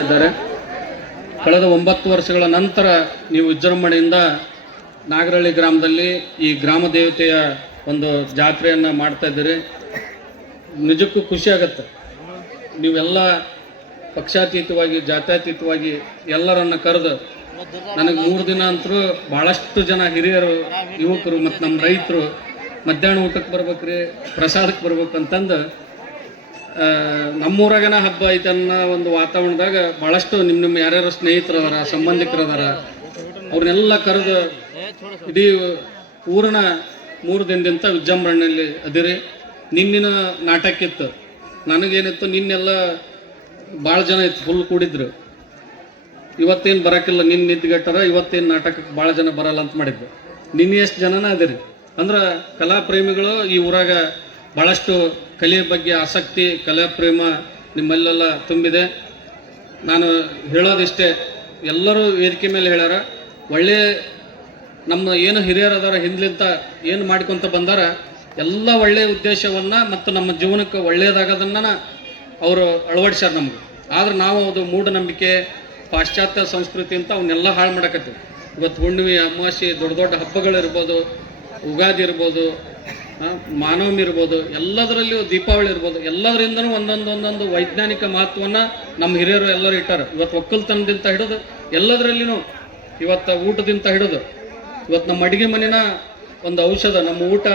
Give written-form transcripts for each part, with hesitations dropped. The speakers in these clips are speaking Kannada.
ಇದ್ದಾರೆ. ಕಳೆದ 9 ವರ್ಷಗಳ ನಂತರ ನೀವು ವಿಜೃಂಭಣೆಯಿಂದ ನಾಗರಹಳ್ಳಿ ಗ್ರಾಮದಲ್ಲಿ ಈ ಗ್ರಾಮ ದೇವತೆಯ ಒಂದು ಜಾತ್ರೆಯನ್ನು ಮಾಡ್ತಾ ಇದ್ದೀರಿ. ನಿಜಕ್ಕೂ ಖುಷಿ ಆಗುತ್ತೆ. ನೀವೆಲ್ಲ ಪಕ್ಷಾತೀತವಾಗಿ ಜಾತ್ಯತೀತವಾಗಿ ಎಲ್ಲರನ್ನ ಕರೆದು ನನಗೆ 3 ದಿನ ಅಂತರೂ ಭಾಳಷ್ಟು ಜನ ಹಿರಿಯರು, ಯುವಕರು ಮತ್ತು ನಮ್ಮ ರೈತರು ಮಧ್ಯಾಹ್ನ ಊಟಕ್ಕೆ ಬರ್ಬೇಕ್ರಿ, ಪ್ರಸಾದಕ್ಕೆ ಬರ್ಬೇಕಂತಂದು ನಮ್ಮೂರಾಗನ ಹಬ್ಬ ಐತೆ ಅನ್ನೋ ಒಂದು ವಾತಾವರಣದಾಗ ಭಾಳಷ್ಟು ನಿಮ್ಮ ಯಾರ್ಯಾರು ಸ್ನೇಹಿತರು ಅದಾರ, ಸಂಬಂಧಿಕರು ಅದಾರ, ಅವ್ರನ್ನೆಲ್ಲ ಕರೆದು ಇಡೀ ಊರಿನ 3 ದಿನದಿಂದ ವಿಜೃಂಭಣೆಯಲ್ಲಿ ಅದಿರಿ. ನಿನ್ನಿನ ನಾಟಕ ಇತ್ತು, ನನಗೇನಿತ್ತು ನಿನ್ನೆಲ್ಲ ಭಾಳ ಜನ ಇತ್ತು, ಫುಲ್ ಕೂಡಿದ್ರು. ಇವತ್ತೇನು ಬರೋಕ್ಕಿಲ್ಲ, ನಿನ್ನ ನಿದ್ಗೆಟ್ಟಾರ, ಇವತ್ತೇನು ನಾಟಕಕ್ಕೆ ಭಾಳ ಜನ ಬರಲ್ಲ ಅಂತ ಮಾಡಿದ್ದು. ನಿನ್ನೆ ಎಷ್ಟು ಜನನ ಅದಿರಿ ಅಂದ್ರೆ ಕಲಾ ಪ್ರೇಮಿಗಳು ಈ ಊರಾಗ ಭಾಳಷ್ಟು ಕಲೆಯ ಬಗ್ಗೆ ಆಸಕ್ತಿ, ಕಲಾ ಪ್ರೇಮ ನಿಮ್ಮಲ್ಲೆಲ್ಲ ತುಂಬಿದೆ. ನಾನು ಹೇಳೋದಿಷ್ಟೇ, ಎಲ್ಲರೂ ವೇದಿಕೆ ಮೇಲೆ ಹೇಳ್ಯಾರ, ಒಳ್ಳೆಯ ನಮ್ಮ ಏನು ಹಿರಿಯರದಾರ ಹಿಂದ್ಲಿಂತ ಏನು ಮಾಡ್ಕೊತ ಬಂದಾರ ಎಲ್ಲ ಒಳ್ಳೆಯ ಉದ್ದೇಶವನ್ನು ಮತ್ತು ನಮ್ಮ ಜೀವನಕ್ಕೆ ಒಳ್ಳೆಯದಾಗೋದನ್ನು ಅವರು ಅಳವಡಿಸ್ಯಾರ ನಮ್ಗೆ. ಆದ್ರೆ ನಾವು ಅದು ಮೂಢನಂಬಿಕೆ, ಪಾಶ್ಚಾತ್ಯ ಸಂಸ್ಕೃತಿ ಅಂತ ಅವನ್ನೆಲ್ಲ ಹಾಳು ಮಾಡಕತ್ತೀವಿ. ಇವತ್ತು ಹುಣ್ಣಿಮೆ, ಅಮಾವಾಸ್ಯೆ, ದೊಡ್ಡ ದೊಡ್ಡ ಹಬ್ಬಗಳಿರ್ಬೋದು, ಯುಗಾದಿ ಇರ್ಬೋದು, ಮಾನವಮಿ ಇರ್ಬೋದು, ಎಲ್ಲದರಲ್ಲಿಯೂ ದೀಪಾವಳಿ ಇರ್ಬೋದು, ಎಲ್ಲದರಿಂದನೂ ಒಂದೊಂದು ವೈಜ್ಞಾನಿಕ ಮಹತ್ವವನ್ನು ನಮ್ಮ ಹಿರಿಯರು ಎಲ್ಲರೂ ಇಟ್ಟಾರೆ. ಇವತ್ತು ಒಕ್ಕಲ್ತನದಿಂದ ಹಿಡಿದು ಎಲ್ಲದರಲ್ಲಿನೂ, ಇವತ್ತು ಊಟದಿಂದ ಹಿಡಿದು ಇವತ್ತು ನಮ್ಮ ಅಡುಗೆ ಮನೆನ ಒಂದು ಔಷಧ, ನಮ್ಮ ಊಟ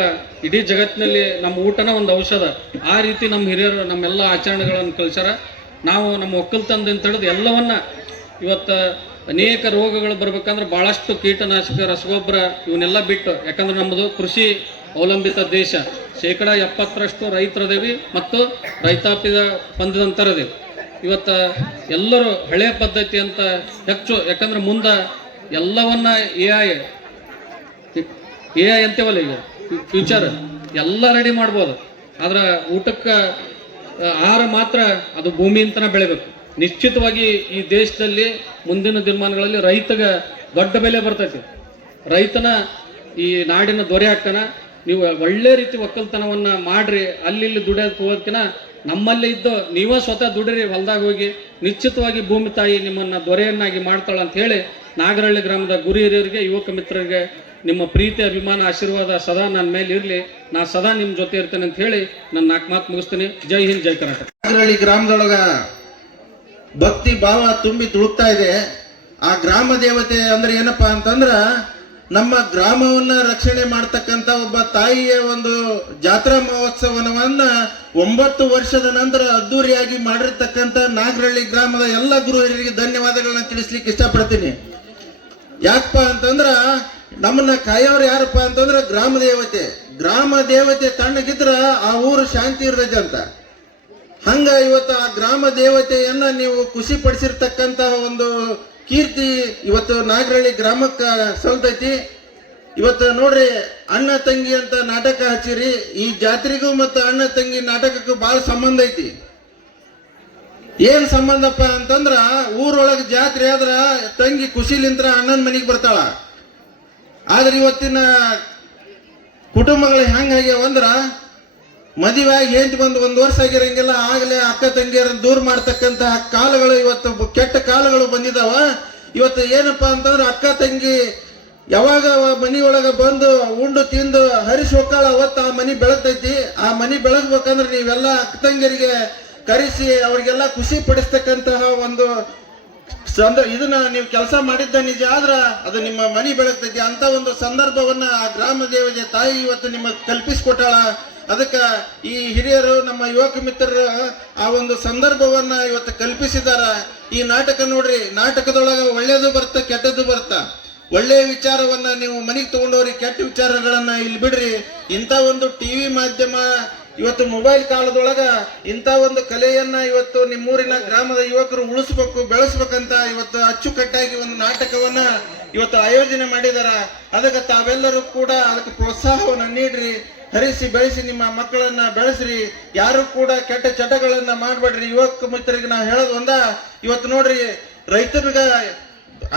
ಇಡೀ ಜಗತ್ತಿನಲ್ಲಿ ನಮ್ಮ ಊಟನ ಒಂದು ಔಷಧ. ಆ ರೀತಿ ನಮ್ಮ ಹಿರಿಯರು ನಮ್ಮೆಲ್ಲ ಆಚರಣೆಗಳನ್ನು ಕಲಿಸ್ಯಾರ. ನಾವು ನಮ್ಮ ಒಕ್ಕಲ್ತನದಿಂದ ಹಿಡಿದು ಎಲ್ಲವನ್ನ ಇವತ್ತು ಅನೇಕ ರೋಗಗಳು ಬರ್ಬೇಕಂದ್ರೆ ಭಾಳಷ್ಟು ಕೀಟನಾಶಕ, ರಸಗೊಬ್ಬರ ಇವನ್ನೆಲ್ಲ ಬಿಟ್ಟು, ಯಾಕಂದ್ರೆ ನಮ್ಮದು ಕೃಷಿ ಅವಲಂಬಿತ ದೇಶ, 70% ರೈತರದೇವಿ ಮತ್ತು ರೈತಾಪಿದ ಹೊಂದಿದಂಥರದೇವಿ. ಇವತ್ತು ಎಲ್ಲರೂ ಹಳೆಯ ಪದ್ಧತಿ ಅಂತ ಹೆಚ್ಚು, ಯಾಕಂದ್ರೆ ಮುಂದೆ ಎಲ್ಲವನ್ನ ಎ ಐ ಅಂತೇವಲ್ಲ, ಈಗ ಫ್ಯೂಚರ್ ಎಲ್ಲ ರೆಡಿ ಮಾಡ್ಬೋದು. ಆದ್ರೆ ಊಟಕ್ಕೆ ಆಹಾರ ಮಾತ್ರ ಅದು ಭೂಮಿಯಿಂದನೇ ಬೆಳಿಬೇಕು. ನಿಶ್ಚಿತವಾಗಿ ಈ ದೇಶದಲ್ಲಿ ಮುಂದಿನ ದಿನಮಾನಗಳಲ್ಲಿ ರೈತಗೆ ದೊಡ್ಡ ಬೆಲೆ ಬರ್ತೈತಿ. ರೈತನ ಈ ನಾಡಿನ ದೊರೆ ಆಗ್ತಾನ. ನೀವು ಒಳ್ಳೆ ರೀತಿ ಒಕ್ಕಲ್ತನವನ್ನು ಮಾಡ್ರಿ, ಅಲ್ಲಿ ದುಡಿಯೋದು ಹೋಗೋದಕ್ಕಿಂತ ನಮ್ಮಲ್ಲಿ ಇದ್ದು ನೀವೇ ಸ್ವತಃ ದುಡಿರಿ ಹೊಲದಾಗ ಹೋಗಿ. ನಿಶ್ಚಿತವಾಗಿ ಭೂಮಿ ತಾಯಿ ನಿಮ್ಮನ್ನು ದೊರೆಯನ್ನಾಗಿ ಮಾಡ್ತಾಳೆ ಅಂತ ಹೇಳಿ ನಾಗರಹಳ್ಳಿ ಗ್ರಾಮದ ಗುರು ಹಿರಿಯರಿಗೆ, ಯುವಕ ಮಿತ್ರರಿಗೆ ನಿಮ್ಮ ಪ್ರೀತಿ, ಅಭಿಮಾನ, ಆಶೀರ್ವಾದ ಸದಾ ನನ್ನ ಮೇಲೆ ಇರಲಿ. ನಾ ಸದಾ ನಿಮ್ಮ ಜೊತೆ ಇರ್ತೇನೆ ಅಂತ ಹೇಳಿ ನನ್ನ 4 ಮಾತು ಮುಗಿಸ್ತೀನಿ. ಜೈ ಹಿಂದ್, ಜೈ ಕರ್ನಾಟಕ. ನಾಗರಹಳ್ಳಿ ಗ್ರಾಮದೊಳಗ ಭಕ್ತಿ ಭಾವ ತುಂಬಿ ತುಳುಕ್ತಾ ಇದೆ. ಆ ಗ್ರಾಮ ದೇವತೆ ಅಂದ್ರೆ ಏನಪ್ಪಾ ಅಂತಂದ್ರ ನಮ್ಮ ಗ್ರಾಮವನ್ನ ರಕ್ಷಣೆ ಮಾಡ್ತಕ್ಕಂಥ ಒಬ್ಬ ತಾಯಿಯ ಒಂದು ಜಾತ್ರಾ ಮಹೋತ್ಸವವನ್ನ 9 ವರ್ಷದ ನಂತರ ಅದ್ದೂರಿಯಾಗಿ ಮಾಡಿರ್ತಕ್ಕಂಥ ನಾಗರಹಳ್ಳಿ ಗ್ರಾಮದ ಎಲ್ಲ ಗುರು ಹಿರಿಯರಿಗೆ ಧನ್ಯವಾದಗಳನ್ನ ತಿಳಿಸ್ಲಿಕ್ಕೆ ಇಷ್ಟಪಡ್ತೀನಿ. ಯಾಕಪ್ಪ ಅಂತಂದ್ರ ನಮ್ಮನ್ನ ಕಾಯೋರು ಯಾರಪ್ಪ ಅಂತಂದ್ರ ಗ್ರಾಮ ದೇವತೆ. ಗ್ರಾಮ ದೇವತೆ ತಣ್ಣಗಿದ್ರ ಆ ಊರು ಶಾಂತಿ ಇರ್ತೈತೆ ಅಂತ. ಹಂಗ ಇವತ್ತು ಆ ಗ್ರಾಮ ದೇವತೆಯನ್ನ ನೀವು ಖುಷಿ ಪಡಿಸಿರ್ತಕ್ಕಂತಹ ಒಂದು ಕೀರ್ತಿ ಇವತ್ತು ನಾಗರಹಳ್ಳಿ ಗ್ರಾಮಕ್ಕೆ ಸಲ್ತೈತಿ. ಇವತ್ತು ನೋಡ್ರಿ, ಅಣ್ಣ ತಂಗಿ ಅಂತ ನಾಟಕ ಹಚ್ಚಿರಿ. ಈ ಜಾತ್ರೆಗೂ ಮತ್ತು ಅಣ್ಣ ತಂಗಿ ನಾಟಕಕ್ಕೂ ಬಹಳ ಸಂಬಂಧ ಐತಿ. ಏನ್ ಸಂಬಂಧಪ್ಪ ಅಂತಂದ್ರ, ಊರೊಳಗೆ ಜಾತ್ರೆ ಆದ್ರ ತಂಗಿ ಖುಷಿಲಿಂತ್ರ ಅಣ್ಣನ ಮನೆಗೆ ಬರ್ತಾಳ. ಆದ್ರೆ ಇವತ್ತಿನ ಕುಟುಂಬಗಳು ಹೆಂಗಾಗ್ಯಾವ ಅಂದ್ರ, ಮದುವೆ ಆಗಿ ಹೆಂಡತಿ ಬಂದು 1 ವರ್ಷ ಆಗಿರಂಗಿಲ್ಲ, ಆಗಲೇ ಅಕ್ಕ ತಂಗಿಯರನ್ನು ದೂರ ಮಾಡ್ತಕ್ಕಂತಹ ಕಾಲಗಳು, ಇವತ್ತು ಕೆಟ್ಟ ಕಾಲಗಳು ಬಂದಿದಾವ. ಇವತ್ತು ಏನಪ್ಪಾ ಅಂತಂದ್ರೆ ಅಕ್ಕ ತಂಗಿ ಯಾವಾಗ ಮನಿಯೊಳಗ ಬಂದು ಉಂಡು ತಿಂದು ಹರಿಸಿ ಹೋಗ್ತಾಳ, ಅವತ್ತು ಆ ಮನಿ ಬೆಳಗ್ತೈತಿ. ಆ ಮನಿ ಬೆಳಗ್ಬೇಕಂದ್ರೆ ನೀವೆಲ್ಲ ಅಕ್ಕ ತಂಗಿಯರಿಗೆ ಕರೆಸಿ ಅವ್ರಿಗೆಲ್ಲ ಖುಷಿ ಪಡಿಸ್ತಕ್ಕಂತಹ ಒಂದು ಇದನ್ನ ನೀವು ಕೆಲಸ ಮಾಡಿದ್ದ ನಿಜ ಆದ್ರ ಅದು ನಿಮ್ಮ ಮನಿ ಬೆಳಗ್ತೈತಿ. ಅಂತ ಒಂದು ಸಂದರ್ಭವನ್ನ ಆ ಗ್ರಾಮ ದೇವತೆ ತಾಯಿ ಇವತ್ತು ನಿಮಗೆ ಕಲ್ಪಿಸಿಕೊಟ್ಟಾಳ. ಅದಕ್ಕೆ ಈ ಹಿರಿಯರು, ನಮ್ಮ ಯುವಕ ಮಿತ್ರರು ಆ ಒಂದು ಸಂದರ್ಭವನ್ನ ಇವತ್ತು ಕಲ್ಪಿಸಿದಾರ. ಈ ನಾಟಕ ನೋಡ್ರಿ, ನಾಟಕದೊಳಗ ಒಳ್ಳೇದು ಬರ್ತ, ಕೆಟ್ಟದ್ದು ಬರ್ತ. ಒಳ್ಳೆಯ ವಿಚಾರವನ್ನ ನೀವು ಮನೆಗೆ ತಗೊಂಡವ್ರಿ, ಕೆಟ್ಟ ವಿಚಾರಗಳನ್ನ ಇಲ್ಲಿ ಬಿಡ್ರಿ. ಇಂಥ ಒಂದು ಟಿವಿ ಮಾಧ್ಯಮ, ಇವತ್ತು ಮೊಬೈಲ್ ಕಾಲದೊಳಗ ಇಂಥ ಒಂದು ಕಲೆಯನ್ನ ಇವತ್ತು ನಿಮ್ಮೂರಿನ ಗ್ರಾಮದ ಯುವಕರು ಉಳಿಸ್ಬೇಕು, ಬೆಳೆಸ್ಬೇಕಂತ ಇವತ್ತು ಅಚ್ಚುಕಟ್ಟಾಗಿ ಒಂದು ನಾಟಕವನ್ನ ಇವತ್ತು ಆಯೋಜನೆ ಮಾಡಿದಾರ. ಅದಕ್ಕೆ ತಾವೆಲ್ಲರೂ ಕೂಡ ಅದಕ್ಕೆ ಪ್ರೋತ್ಸಾಹವನ್ನ ನೀಡ್ರಿ, ಹರಿಸಿ ಬೆಳೆಸಿ ನಿಮ್ಮ ಮಕ್ಕಳನ್ನ ಬೆಳೆಸ್ರಿ. ಯಾರು ಕೂಡ ಕೆಟ್ಟ ಚಟಗಳನ್ನ ಮಾಡ್ಬೇಡ್ರಿ. ಯುವಕ ಮಿತ್ರರಿಗೆ ನಾ ಹೇಳೋದು ಒಂದ, ಇವತ್ತು ನೋಡ್ರಿ, ರೈತರಿಗೆ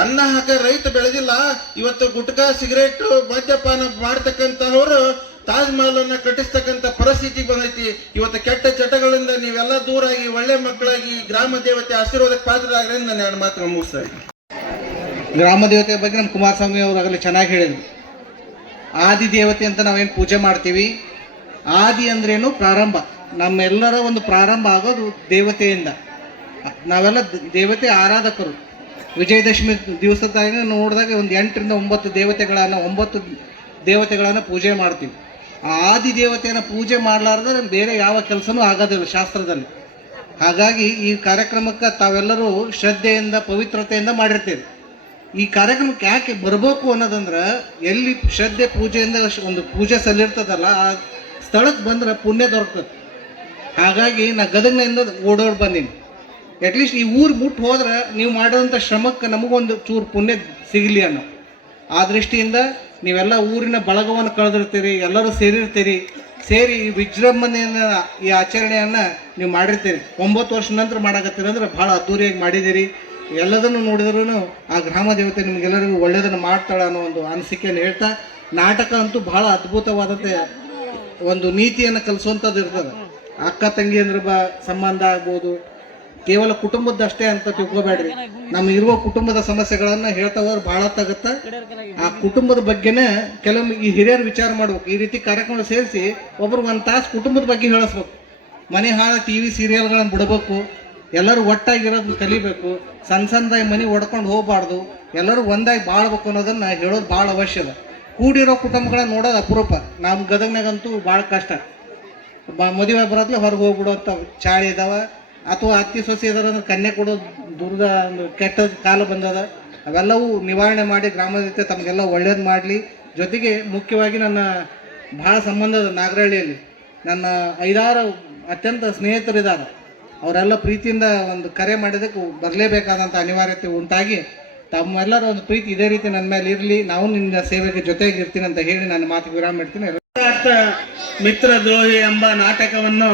ಅನ್ನ ಹಾಕ ರೈತ ಬೆಳೆದಿಲ್ಲ. ಇವತ್ತು ಗುಟ್ಕಾ, ಸಿಗರೇಟ್, ಮದ್ಯಪಾನ ಮಾಡ್ತಕ್ಕಂಥವ್ರು ತಾಜ್ ಮಹಲ್ ಅನ್ನ ಕಟ್ಟಿಸ್ತಕ್ಕಂಥ ಪರಿಸ್ಥಿತಿ ಬಂದೈತಿ. ಇವತ್ತು ಕೆಟ್ಟ ಚಟಗಳಿಂದ ನೀವೆಲ್ಲ ದೂರಾಗಿ ಒಳ್ಳೆ ಮಕ್ಕಳಾಗಿ ಗ್ರಾಮ ದೇವತೆ ಆಶೀರ್ವಾದಕ್ಕೆ ಪಾತ್ರರಾಗ್ರಿ ನಾನು ಎರಡು ಮಾತು ಮುಗಿಸ್ತಾ ಇದ್ದೀನಿ. ಗ್ರಾಮ ದೇವತೆ ಬಗ್ಗೆ ನಮ್ಮ ಕುಮಾರಸ್ವಾಮಿ ಅವರು ಆಗಲೇ ಚೆನ್ನಾಗಿ ಹೇಳಿದ್ರು. ಆದಿ ದೇವತೆ ಅಂತ ನಾವೇನು ಪೂಜೆ ಮಾಡ್ತೀವಿ, ಆದಿ ಅಂದ್ರೇನು ಪ್ರಾರಂಭ. ನಮ್ಮೆಲ್ಲರ ಒಂದು ಪ್ರಾರಂಭ ಆಗೋದು ದೇವತೆಯಿಂದ. ನಾವೆಲ್ಲ ದೇವತೆ ಆರಾಧಕರು. ವಿಜಯದಶಮಿ ದಿವಸದಾಗ ನೋಡಿದಾಗ ಒಂದು 8 ರಿಂದ 9 ದೇವತೆಗಳನ್ನು ಪೂಜೆ ಮಾಡ್ತೀವಿ. ಆ ಆದಿ ದೇವತೆಯನ್ನು ಪೂಜೆ ಮಾಡಲಾರ್ದ್ರೆ ಬೇರೆ ಯಾವ ಕೆಲಸನೂ ಆಗೋದಿಲ್ಲ ಶಾಸ್ತ್ರದಲ್ಲಿ. ಹಾಗಾಗಿ ಈ ಕಾರ್ಯಕ್ರಮಕ್ಕೆ ತಾವೆಲ್ಲರೂ ಶ್ರದ್ಧೆಯಿಂದ ಪವಿತ್ರತೆಯಿಂದ ಮಾಡಿರ್ತೀರಿ. ಈ ಕಾರ್ಯಕ್ರಮಕ್ಕೆ ಯಾಕೆ ಬರಬೇಕು ಅನ್ನೋದಂದ್ರೆ, ಎಲ್ಲಿ ಶ್ರದ್ಧೆ ಪೂಜೆಯಿಂದ ಒಂದು ಪೂಜೆ ಸಲ್ಲಿರ್ತದಲ್ಲ ಆ ಸ್ಥಳಕ್ಕೆ ಬಂದ್ರೆ ಪುಣ್ಯ ದೊರಕುತ್ತೆ. ಹಾಗಾಗಿ ನಾ ಗದಗ್ನಿಂದ ಓಡೋಡಿ ಬಂದೀನಿ. ಅಟ್ಲೀಸ್ಟ್ ಈ ಊರು ಬಿಟ್ಟು ಹೋದ್ರೆ ನೀವು ಮಾಡೋಂಥ ಶ್ರಮಕ್ಕೆ ನಮಗೊಂದು ಚೂರು ಪುಣ್ಯ ಸಿಗಲಿ ಅನ್ನೋ ಆ ದೃಷ್ಟಿಯಿಂದ ನೀವೆಲ್ಲ ಊರಿನ ಬಳಗವನ್ನು ಕಳೆದಿರ್ತೀರಿ, ಎಲ್ಲರೂ ಸೇರಿರ್ತೀರಿ. ಸೇರಿ ಈ ವಿಜೃಂಭಣೆಯಿಂದ ಈ ಆಚರಣೆಯನ್ನು ನೀವು ಮಾಡಿರ್ತೀರಿ. 9 ವರ್ಷ ನಂತರ ಮಾಡಕತ್ತೀರಿ ಅಂದ್ರೆ ಭಾಳ ಅದ್ದೂರಿಯಾಗಿ ಮಾಡಿದ್ದೀರಿ. ಎಲ್ಲದನ್ನು ನೋಡಿದ್ರೂ ಆ ಗ್ರಾಮ ದೇವತೆ ನಿಮಗೆಲ್ಲರಿಗೂ ಒಳ್ಳೆಯದನ್ನು ಮಾಡ್ತಾಳೆ ಅನ್ನೋ ಒಂದು ಅನಿಸಿಕೆಯನ್ನು ಹೇಳ್ತಾ, ನಾಟಕ ಅಂತೂ ಭಾಳ ಅದ್ಭುತವಾದಂತೆ ಒಂದು ನೀತಿಯನ್ನು ಕಲಿಸುವಂಥದ್ದು ಇರ್ತದೆ. ಅಕ್ಕ ತಂಗಿಯಂದ್ರ ಸಂಬಂಧ ಆಗ್ಬೋದು, ಕೇವಲ ಕುಟುಂಬದಷ್ಟೇ ಅಂತ ತಿಳ್ಕೊಬೇಡ್ರಿ. ನಮಗಿರುವ ಕುಟುಂಬದ ಸಮಸ್ಯೆಗಳನ್ನು ಹೇಳ್ತಾ ಹೋದ್ರೆ ಭಾಳ ತಗತ್ತ. ಆ ಕುಟುಂಬದ ಬಗ್ಗೆನೇ ಕೆಲವೊಮ್ಮೆ ಈ ಹಿರಿಯರು ವಿಚಾರ ಮಾಡ್ಬೇಕು. ಈ ರೀತಿ ಕಾರ್ಯಕ್ರಮ ಸೇರಿಸಿ ಒಬ್ರಿಗೆ 1 ತಾಸು ಕುಟುಂಬದ ಬಗ್ಗೆ ಹೇಳಿಸ್ಬೇಕು. ಮನೆ ಹಾಳ TV ಸೀರಿಯಲ್ಗಳನ್ನು ಬಿಡಬೇಕು. ಎಲ್ಲರೂ ಒಟ್ಟಾಗಿರೋದನ್ನ ಕಲಿಬೇಕು. ಸಣ್ಣದಾಗಿ ಮನೆ ಒಡ್ಕೊಂಡು ಹೋಗಬಾರ್ದು. ಎಲ್ಲರೂ ಒಂದಾಗಿ ಬಾಳ್ಬೇಕು ಅನ್ನೋದನ್ನು ಹೇಳೋದು ಭಾಳ ಅವಶ್ಯದ. ಕೂಡಿರೋ ಕುಟುಂಬಗಳನ್ನ ನೋಡೋದು ಅಪರೂಪ. ನಮ್ಮ ಗದಗ್ನಾಗಂತೂ ಭಾಳ ಕಷ್ಟ. ಮದುವೆ ಬರೋದ್ಲೆ ಹೊರಗೆ ಹೋಗ್ಬಿಡೋಂಥ ಚಾಳಿ ಇದಾವೆ. ಅಥವಾ ಅತ್ತಿ ಸೊಸೆ ಇದಾರೆ ಅಂದ್ರೆ ಕನ್ಯೆ ಕೊಡೋದು ದುರ್ದ ಒಂದು ಕೆಟ್ಟ ಕಾಲ ಬಂದದ. ಅವೆಲ್ಲವೂ ನಿವಾರಣೆ ಮಾಡಿ ಗ್ರಾಮದ ತಮಗೆಲ್ಲ ಒಳ್ಳೇದು ಮಾಡಲಿ. ಜೊತೆಗೆ ಮುಖ್ಯವಾಗಿ ನನ್ನ ಭಾಳ ಸಂಬಂಧದ ನಾಗರಹಳ್ಳಿಯಲ್ಲಿ ನನ್ನ 5-6 ಅತ್ಯಂತ ಸ್ನೇಹಿತರಿದ್ದಾರೆ. ಅವರೆಲ್ಲ ಪ್ರೀತಿಯಿಂದ ಒಂದು ಕರೆ ಮಾಡಿದಕ್ಕೆ ಬರಲೇಬೇಕಾದಂಥ ಅನಿವಾರ್ಯತೆ ಉಂಟಾಗಿ ತಮ್ಮೆಲ್ಲರ ಒಂದು ಪ್ರೀತಿ ಇದೇ ರೀತಿ ನನ್ನ ಮೇಲೆ ಇರಲಿ, ನಾವು ನಿನ್ನ ಸೇವೆಗೆ ಜೊತೆಗೆ ಇರ್ತೀನಿ ಅಂತ ಹೇಳಿ ನನ್ನ ಮಾತಿಗೆ ವಿರಾಮ ಇಡ್ತೀನಿ. ಮಿತ್ರ ದ್ರೋಹಿ ಎಂಬ ನಾಟಕವನ್ನು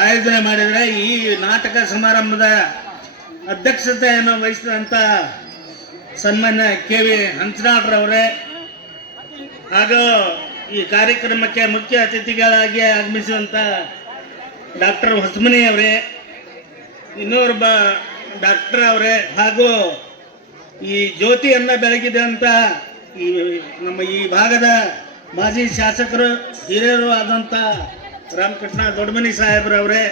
ಆಯೋಜನೆ ಮಾಡಿದರೆ ಈ ನಾಟಕ ಸಮಾರಂಭದ ಅಧ್ಯಕ್ಷತೆಯನ್ನು ವಹಿಸಿದಂಥ ಸನ್ಮಾನ್ಯ KV ಹಂಚನಾಳ್ರವರೇ ಹಾಗೂ ಈ ಕಾರ್ಯಕ್ರಮಕ್ಕೆ ಮುಖ್ಯ ಅತಿಥಿಗಳಾಗಿ ಆಗಮಿಸುವಂಥ ಡಾಕ್ಟರ್ ಹೊಸಮನಿ ಅವರೇ, ಇನ್ನೋರ್ಬ ಡಾಕ್ಟರ್ ಅವರೇ, ಹಾಗೂ ಈ ಜ್ಯೋತಿಯನ್ನು ಬೆಳಗಿದಂಥ ಈ ನಮ್ಮ ಈ ಭಾಗದ ಮಾಜಿ ಶಾಸಕರು ಹಿರಿಯರು ಆದಂಥ ರಾಮಕೃಷ್ಣ ದೊಡ್ಡಮನಿ ಸಾಹೇಬ್ರವರೇ,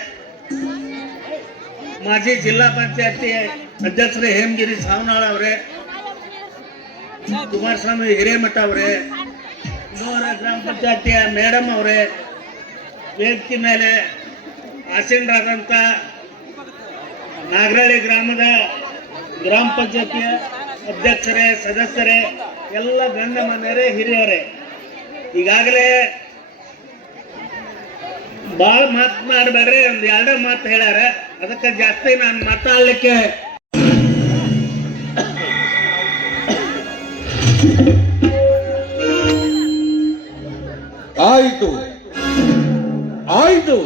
ಮಾಜಿ ಜಿಲ್ಲಾ ಪಂಚಾಯತಿ ಅಧ್ಯಕ್ಷರೇ ಹೇಮಗಿರಿ ಸಾವನಾಳ್ ಅವರೇ, ಕುಮಾರಸ್ವಾಮಿ ಹಿರೇಮಠ ಅವರೇ, ಇನ್ನೂರ ಗ್ರಾಮ ಪಂಚಾಯತಿಯ ಮೇಡಮ್ ಅವರೇ, ವೇದಿಕೆ ಮೇಲೆ ಆಸೀನರಾದಂಥ ನಾಗರಹಳ್ಳಿ ಗ್ರಾಮದ ಗ್ರಾಮ ಪಂಚಾಯತಿಯ ಅಧ್ಯಕ್ಷರೇ, ಸದಸ್ಯರೇ, ಎಲ್ಲ ಗಣ್ಯಮಾನ್ಯರೇ, ಹಿರಿಯರೇ, ಈಗಾಗಲೇ ಭಾಳ ಮಾತನಾಡಬೇಡ್ರಿ, ಒಂದು 2 ಮಾತು ಹೇಳ್ಯಾರ. ಅದಕ್ಕೆ ಜಾಸ್ತಿ ನಾನು ಮಾತಾಡಲಿಕ್ಕೆ ಆಯಿತು ಆಯಿತು.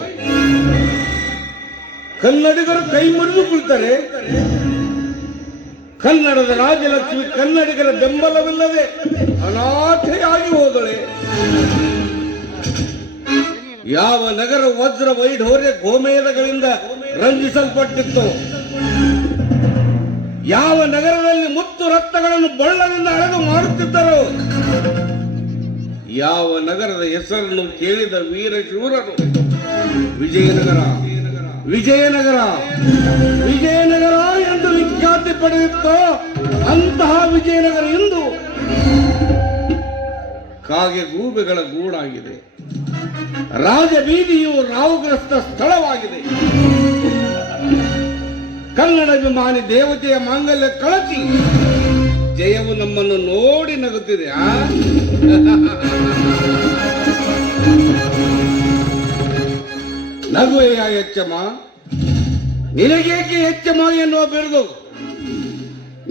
ಕನ್ನಡಿಗರು ಕೈ ಮುರಿದು ಕುಳಿತರೆ ಕನ್ನಡದ ರಾಜಲಕ್ಷ್ಮಿ ಕನ್ನಡಿಗರ ಬೆಂಬಲವಿಲ್ಲದೆ ಅನಾಥೆಯಾಗಿ ಹೋದಳೆ. ಯಾವ ನಗರ ವಜ್ರ ವೈಢೂರ್ಯ ಗೋಮೇಧಗಳಿಂದ ರಂಜಿಸಲ್ಪಟ್ಟಿತ್ತು, ಯಾವ ನಗರದಲ್ಲಿ ಮುತ್ತು ರಕ್ತಗಳನ್ನು ಬಳ್ಳದಿಂದ ಅಳೆದು ಮಾಡುತ್ತಿದ್ದರು, ಯಾವ ನಗರದ ಹೆಸರನ್ನು ಕೇಳಿದ ವೀರ ಶೂರರು ವಿಜಯನಗರ ವಿಜಯನಗರ ವಿಜಯನಗರ ಎಂದು ವಿಖ್ಯಾತಿ ಪಡೆದಿತ್ತು. ಅಂತಹ ವಿಜಯನಗರ ಇಂದು ಕಾಗೆ ಗೂಬೆಗಳ ಗೂಡಾಗಿದೆ. ರಾಜಬೀದಿಯು ರಾವುಗ್ರಸ್ತ ಸ್ಥಳವಾಗಿದೆ. ಕನ್ನಡಾಭಿಮಾನಿ ದೇವತೆಯ ಮಾಂಗಲ್ಯ ಕಳಚಿ ಜಯವು ನಮ್ಮನ್ನು ನೋಡಿ ನಗುತ್ತಿದೆ. ನಗುವೆಯ ಎಚ್ಚಮ್ಮ, ನಿನಗೇಕೆ ಎಚ್ಚಮ್ಮ ಎನ್ನುವ ಬಿರುದು,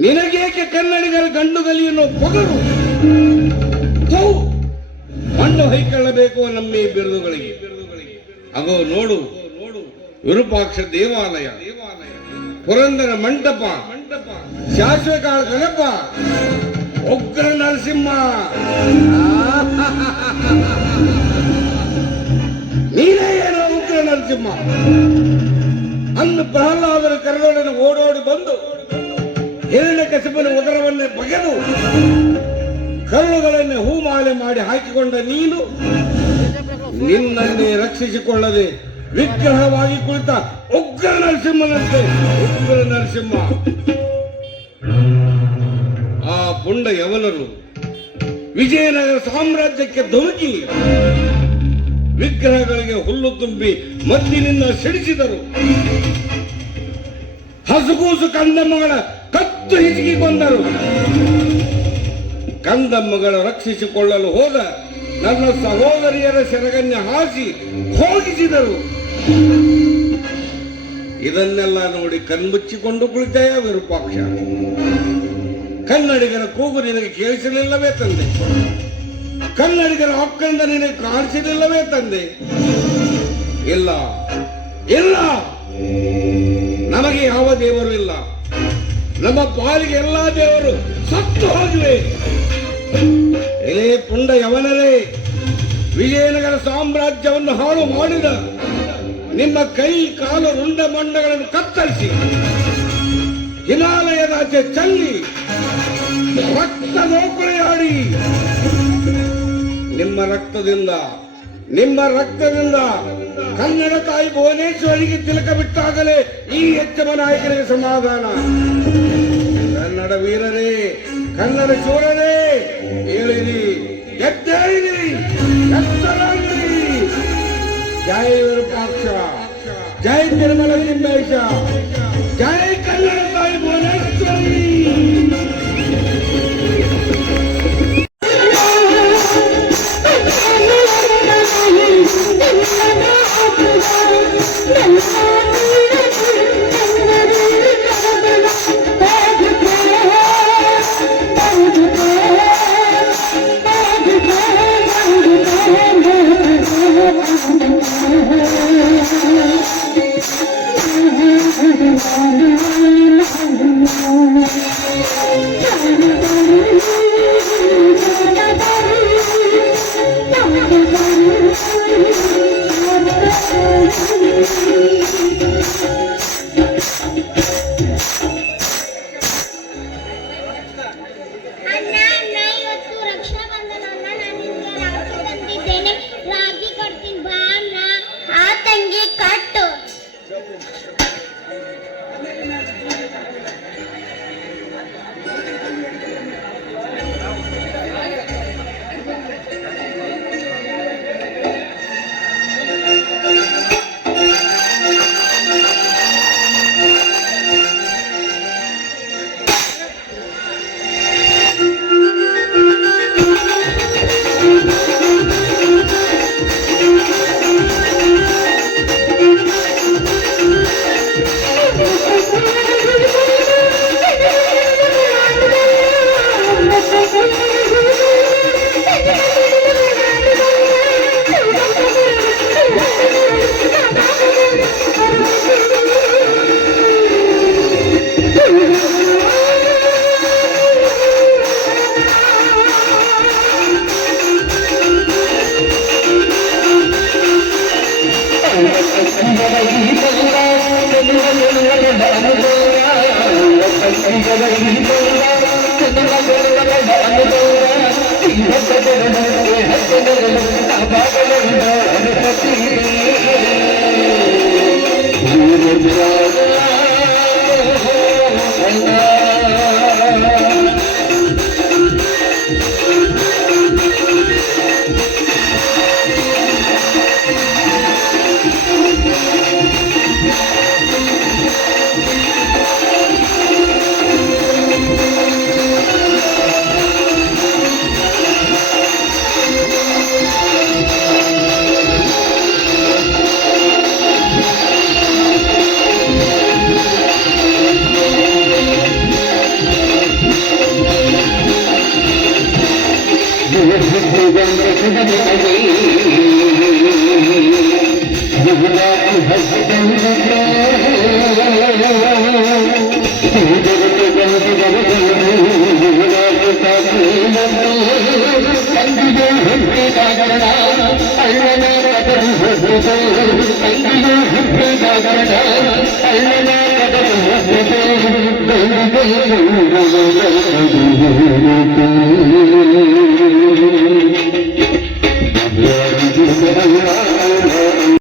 ನಿನಗೇಕೆ ಕನ್ನಡಿಗರ ಗಂಡುಗಲಿ ಎನ್ನುವ ಪೊಗರು, ಮಣ್ಣು ಹೈಕೊಳ್ಳಬೇಕು ನಮ್ಮ ಈ ಬಿರುದುಗಳಿಗೆ. ಅಗೋ ನೋಡು, ವಿರೂಪಾಕ್ಷ ದೇವಾಲಯ, ಪುರಂದರ ಮಂಟಪ, ಶಾಶ್ವಕಾಳ ಗಣಪ, ಉಗ್ರ ನರಸಿಂಹ. ನೀನೇ ಏನೋ ಉಗ್ರ ನರಸಿಂಹ. ಅಂದು ಪ್ರಹ್ಲಾದರ ಕರಡೊಡನೆ ಓಡೋಡಿ ಬಂದು ಹಿರಣ್ಯಕಶಿಪನ ಉದರವನ್ನೇ ಬಗೆದು ಕರುಳುಗಳನ್ನೇ ಹೂಮಾಲೆ ಮಾಡಿ ಹಾಕಿಕೊಂಡ ನೀನು ನಿನ್ನನ್ನೇ ರಕ್ಷಿಸಿಕೊಳ್ಳದೆ ವಿಗ್ರಹವಾಗಿ ಕುಳಿತ ಉಗ್ರ ನರಸಿಂಹನಂತೆ ಉಗ್ರ ನರಸಿಂಹ. ಆ ಪುಂಡ ಯವನರು ವಿಜಯನಗರ ಸಾಮ್ರಾಜ್ಯಕ್ಕೆ ಧುಮುಕಿ ವಿಗ್ರಹಗಳಿಗೆ ಹುಲ್ಲು ತುಂಬಿ ಮದ್ದಿನಿಂದ ಸಿಡಿಸಿದರು. ಹಸುಗೂಸು ಕಂದಮ್ಮಗಳ ಕತ್ತು ಹಿಸುಕಿಕೊಂಡರು. ಕಂದಮ್ಮಗಳ ರಕ್ಷಿಸಿಕೊಳ್ಳಲು ಹೋದ ನನ್ನ ಸಹೋದರಿಯರ ಸೆರಗನ್ಯ ಹಾಸಿ ಹೋಗಿಸಿದರು. ಇದನ್ನೆಲ್ಲ ನೋಡಿ ಕಣ್ಮುಚ್ಚಿಕೊಂಡು ಕುಳಿತಯ ವಿರೂಪಾಕ್ಷ. ಕನ್ನಡಿಗರ ಕೂಗು ನಿನಗೆ ಕೇಳಿಸಲಿಲ್ಲವೇ ತಂದೆ? ಕನ್ನಡಿಗರ ಹಕ್ಕಂದ ನಿನಗೆ ಕಾಣಿಸಲಿಲ್ಲವೇ ತಂದೆ? ಇಲ್ಲ ಇಲ್ಲ, ನಮಗೆ ಯಾವ ದೇವರು ಇಲ್ಲ. ನಮ್ಮ ಪಾಲಿಗೆ ಎಲ್ಲಾ ದೇವರು ಸತ್ತು ಹೋಗಿವೆ. ಎಲೆ ಪುಂಡ ಯವನರೇ, ವಿಜಯನಗರ ಸಾಮ್ರಾಜ್ಯವನ್ನು ಹಾಳು ಮಾಡಿದ ನಿಮ್ಮ ಕೈ ಕಾಲು ರುಂಡ ಮಂಡಗಳನ್ನು ಕತ್ತರಿಸಿ ಹಿಮಾಲಯದಾಚೆ ಚಲ್ಲಿ ರಕ್ತ ನೌಕರಿಯಾಡಿ ನಿಮ್ಮ ರಕ್ತದಿಂದ ಕನ್ನಡ ತಾಯಿ ಭುವನೇಶ್ವರಿಗೆ ತಿಲಕ ಬಿಟ್ಟಾಗಲೇ ಈ ಹೆಚ್ಚಮ ನಾಯಕರಿಗೆ ಸಮಾಧಾನ. ಕನ್ನಡ ವೀರರೇ, ಕನ್ನಡ ಶೂರರೇ, ಹೇಳಿರಿ, ಎದ್ದೇಳಿರಿ, ಎತ್ತರಾಗಿರಿ. ಜೈ ವಿರೂಪಾಕ್ಷ, ಜೈ ತಿರುಮಲ ಲಿಂಬೇಶ, ಜೈ ಕನ್ನಡ ತಾಯಿ ಭುವನೇಶ್ವರಿ. Thank you. Yeah.